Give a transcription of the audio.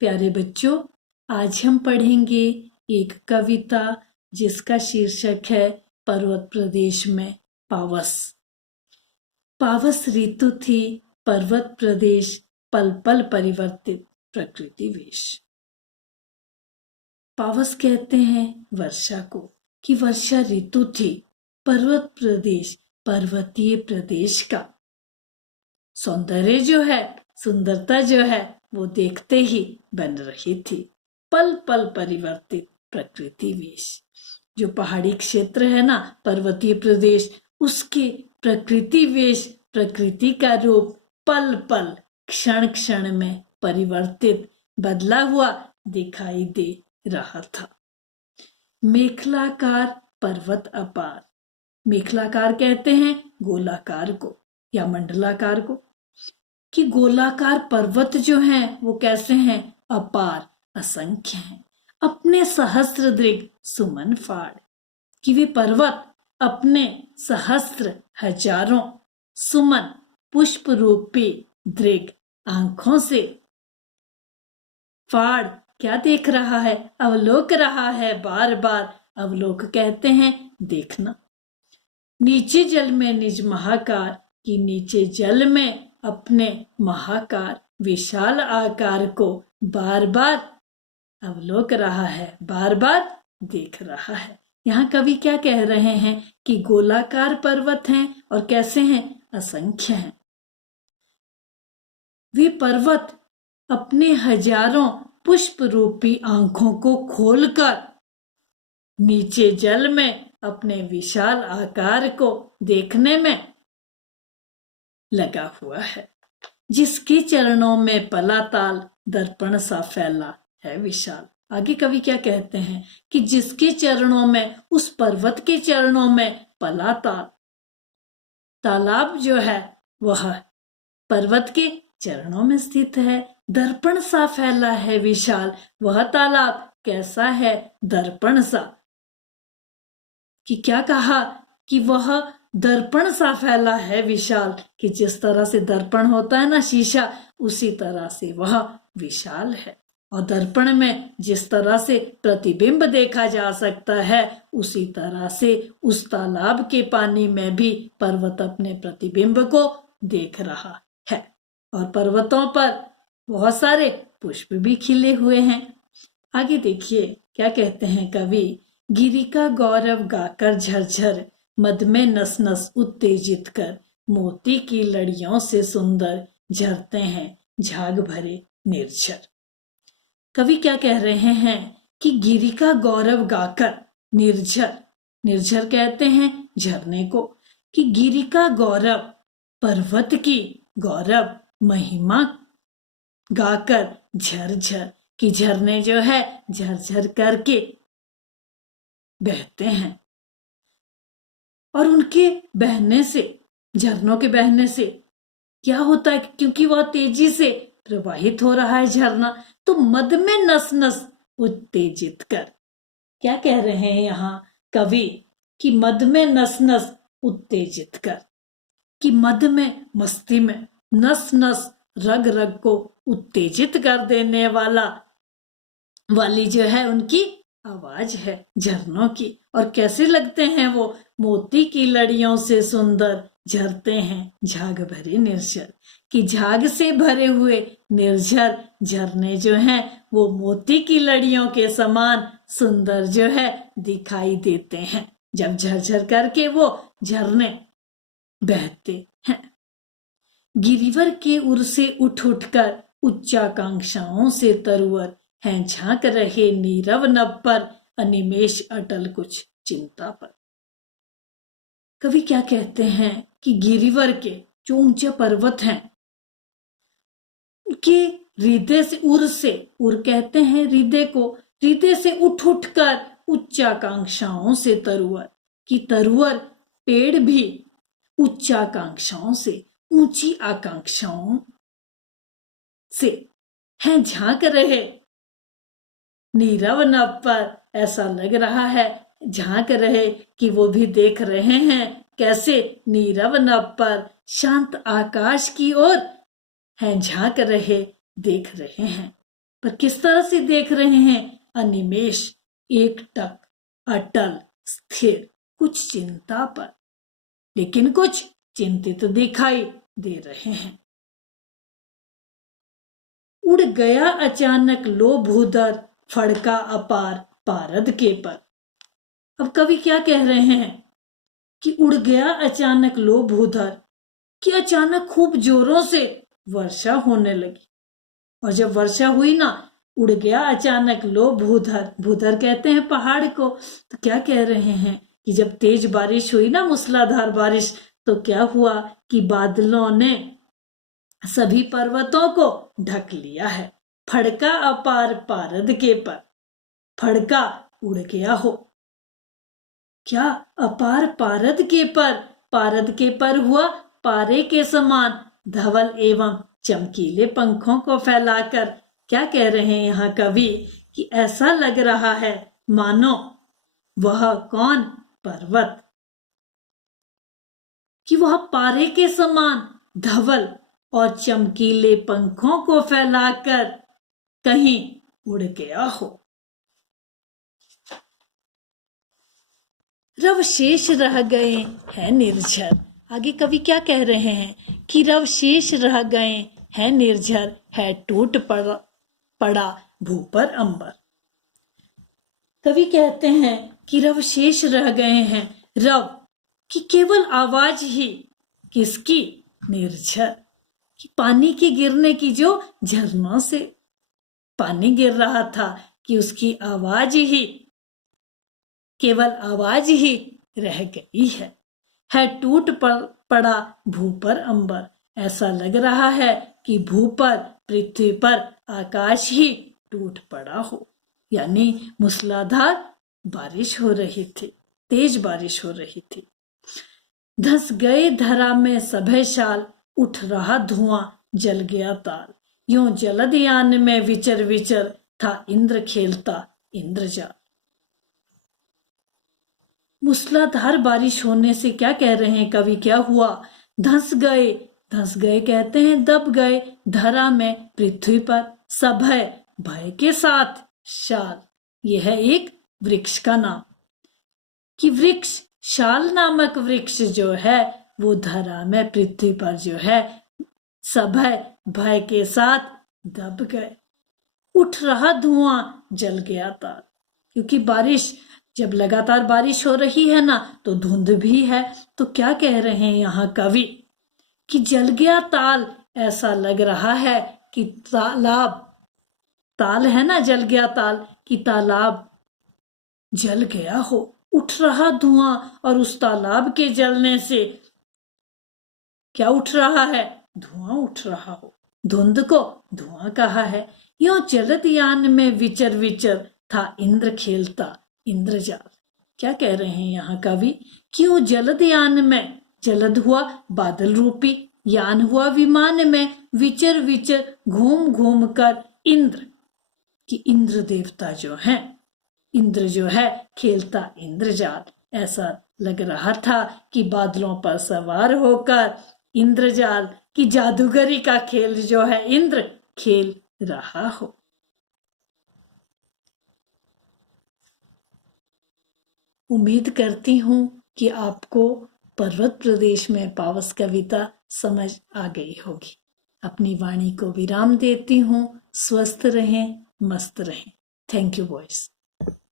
प्यारे बच्चों, आज हम पढ़ेंगे एक कविता जिसका शीर्षक है पर्वत प्रदेश में पावस। पावस ऋतु थी, पर्वत प्रदेश पल पल परिवर्तित प्रकृति वेश। पावस कहते हैं वर्षा को कि वर्षा ऋतु थी, पर्वत प्रदेश पर्वतीय प्रदेश का सौंदर्य जो है, सुंदरता जो है वो देखते ही बन रही थी। पल पल परिवर्तित प्रकृति वेश। जो पहाड़ी क्षेत्र है ना, पर्वतीय प्रदेश, उसके प्रकृति वेश, प्रकृति का रूप पल पल क्षण क्षण में परिवर्तित बदला हुआ दिखाई दे रहा था। मेखलाकार पर्वत अपार। मेखलाकार कहते हैं गोलाकार को या मंडलाकार को, कि गोलाकार पर्वत जो हैं वो कैसे हैं? अपार, असंख्य हैं। अपने सहस्त्र दृग सुमन फाड़, कि वे पर्वत अपने सहस्त्र हजारों सुमन पुष्प रूपी दृग आंखों से फाड़ क्या देख रहा है? अवलोक रहा है बार बार। अवलोक कहते हैं देखना। नीचे जल में निज महाकार, कि नीचे जल में अपने महाकार विशाल आकार को बार बार अवलोक रहा है, बार बार देख रहा है। यहाँ कवि क्या कह रहे हैं कि गोलाकार पर्वत हैं और कैसे हैं? असंख्य हैं। वे पर्वत अपने हजारों पुष्प रूपी आंखों को खोलकर नीचे जल में अपने विशाल आकार को देखने में लगा हुआ है। जिसके चरणों में पलाताल दर्पण सा फैला है विशाल। आगे कवि क्या कहते हैं कि जिसके चरणों में, उस पर्वत के चरणों में पलाताल, तालाब जो है वह पर्वत के चरणों में स्थित है। दर्पण सा फैला है विशाल। वह तालाब कैसा है? दर्पण सा। कि क्या कहा कि वह दर्पण सा फैला है विशाल, कि जिस तरह से दर्पण होता है ना शीशा, उसी तरह से वह विशाल है। और दर्पण में जिस तरह से प्रतिबिंब देखा जा सकता है, उसी तरह से उस तालाब के पानी में भी पर्वत अपने प्रतिबिंब को देख रहा है। और पर्वतों पर बहुत सारे पुष्प भी खिले हुए हैं। आगे देखिए क्या कहते हैं कवि। गिरि का गौरव गाकर झरझर, मद में नस नस उत्तेजित कर, मोती की लड़ियों से सुंदर झरते हैं झाग भरे निर्झर। कवि क्या कह रहे हैं कि गिरि का गौरव गाकर, निर्झर, निर्झर कहते हैं झरने को, कि गिरि का गौरव, पर्वत की गौरव महिमा गाकर झरझर, कि झरने जो है झरझर करके बहते हैं। और उनके बहने से, झरनों के बहने से क्या होता है? क्योंकि वह तेजी से प्रवाहित हो रहा है झरना, तो मद में नस नस उत्तेजित कर। क्या कह रहे हैं यहाँ कवि कि मद में नस नस उत्तेजित कर, कि मद में, मस्ती में, नस नस रग रग को उत्तेजित कर देने वाली जो है उनकी आवाज है झरनों की। और कैसे लगते हैं वो? मोती की लड़ियों से सुंदर झरते हैं झाग भरे निर्झर, कि झाग से भरे हुए निर्झर झरने जो हैं वो मोती की लड़ियों के समान सुंदर जो है दिखाई देते हैं, जब झरझर करके वो झरने बहते हैं। गिरिवर के उर से उठ उठकर उच्चाकांक्षाओं से तरुवर हैं झांक रहे नीरव नभ पर, अनिमेष अटल कुछ चिंता पर। कवि क्या कहते हैं कि गिरिवर के जो ऊंचे पर्वत हैं कि हृदय से, उर कहते हैं हृदय को, हृदय से उठ उठकर उच्चाकांक्षाओं से तरुवर, कि तरुवर पेड़ भी उच्चाकांक्षाओं से, ऊंची आकांक्षाओं से हैं झांक रहे नीरव नभ पर। ऐसा लग रहा है झांक रहे कि वो भी देख रहे हैं कैसे? नीरव नभ पर, शांत आकाश की ओर हैं झांक रहे, देख रहे हैं। पर किस तरह से देख रहे हैं? अनिमेष, एकटक, अटल, स्थिर, कुछ चिंता पर, लेकिन कुछ चिंतित दिखाई दे रहे हैं। उड़ गया अचानक लो भूधर, फड़का अपार पारद के पर। अब कवि क्या कह रहे हैं कि उड़ गया अचानक लो भूधर, कि अचानक खूब जोरों से वर्षा होने लगी, और जब वर्षा हुई ना, उड़ गया अचानक लो भूधर, भूधर कहते हैं पहाड़ को। तो क्या कह रहे हैं कि जब तेज बारिश हुई ना, मूसलाधार बारिश, तो क्या हुआ कि बादलों ने सभी पर्वतों को ढक लिया है। फड़का अपार पारद के पर, फड़का उड़ गया हो, क्या अपार पारद के पर, पारद के पर हुआ पारे के समान धवल एवं चमकीले पंखों को फैलाकर। क्या कह रहे हैं यहाँ कवि कि ऐसा लग रहा है मानो वह कौन पर्वत, कि वह पारे के समान धवल और चमकीले पंखों को फैलाकर कहीं उड़ गया हो। रव शेष रह गए हैं निर्झर। आगे कवि क्या कह रहे हैं कि रव शेष रह गए हैं निर्झर, है टूट पड़ा भू पर अंबर। कवि कहते हैं कि रव शेष रह गए हैं, रव कि केवल आवाज ही, किसकी? निर्झर, कि पानी के गिरने की, जो झरनों से पानी गिर रहा था, कि उसकी आवाज ही, केवल आवाज ही रह गई है टूट पड़ा भू पर अंबर। ऐसा लग रहा है कि भू पर, पृथ्वी पर आकाश ही टूट पड़ा हो, यानी मूसलाधार बारिश हो रही थी, तेज बारिश हो रही थी। धस गए धरा में सभे शाल, उठ रहा धुआं जल गया ताल, यूं जलदयान में विचर विचर था इंद्र खेलता इंद्रजाल। मूसलाधार बारिश होने से क्या कह रहे हैं कवि, क्या हुआ? धंस गए, धंस गए कहते हैं दब गए, धरा में पृथ्वी पर, सभय भय के साथ, शाल यह है एक वृक्ष का नाम, कि वृक्ष शाल नामक वृक्ष जो है वो धरा में, पृथ्वी पर जो है, सभय भय के साथ दब गए। उठ रहा धुआं जल गया ताल, क्योंकि बारिश, जब लगातार बारिश हो रही है ना, तो धुंध भी है। तो क्या कह रहे हैं यहाँ कवि कि जल गया ताल, ऐसा लग रहा है कि तालाब, ताल है ना, जल गया ताल, कि तालाब जल गया हो। उठ रहा धुआं, और उस तालाब के जलने से क्या उठ रहा है? धुआं उठ रहा हो। धुंध को धुआं कहा है। यूं जलदयान में विचर विचर था इंद्र खेलता इंद्रजाल। क्या कह रहे हैं यहाँ कवि? क्यों जलदयान में, जलद हुआ बादल रूपी, यान हुआ विमान में, विचर विचर घूम घूम कर इंद्र, कि इंद्र देवता जो है, इंद्र जो है खेलता इंद्रजाल। ऐसा लग रहा था कि बादलों पर सवार होकर इंद्रजाल की जादूगरी का खेल जो है इंद्र खेल रहा हो। उम्मीद करती हूँ कि आपको पर्वत प्रदेश में पावस कविता समझ आ गई होगी। अपनी वाणी को विराम देती हूँ। स्वस्थ रहें, मस्त रहें। Thank you boys.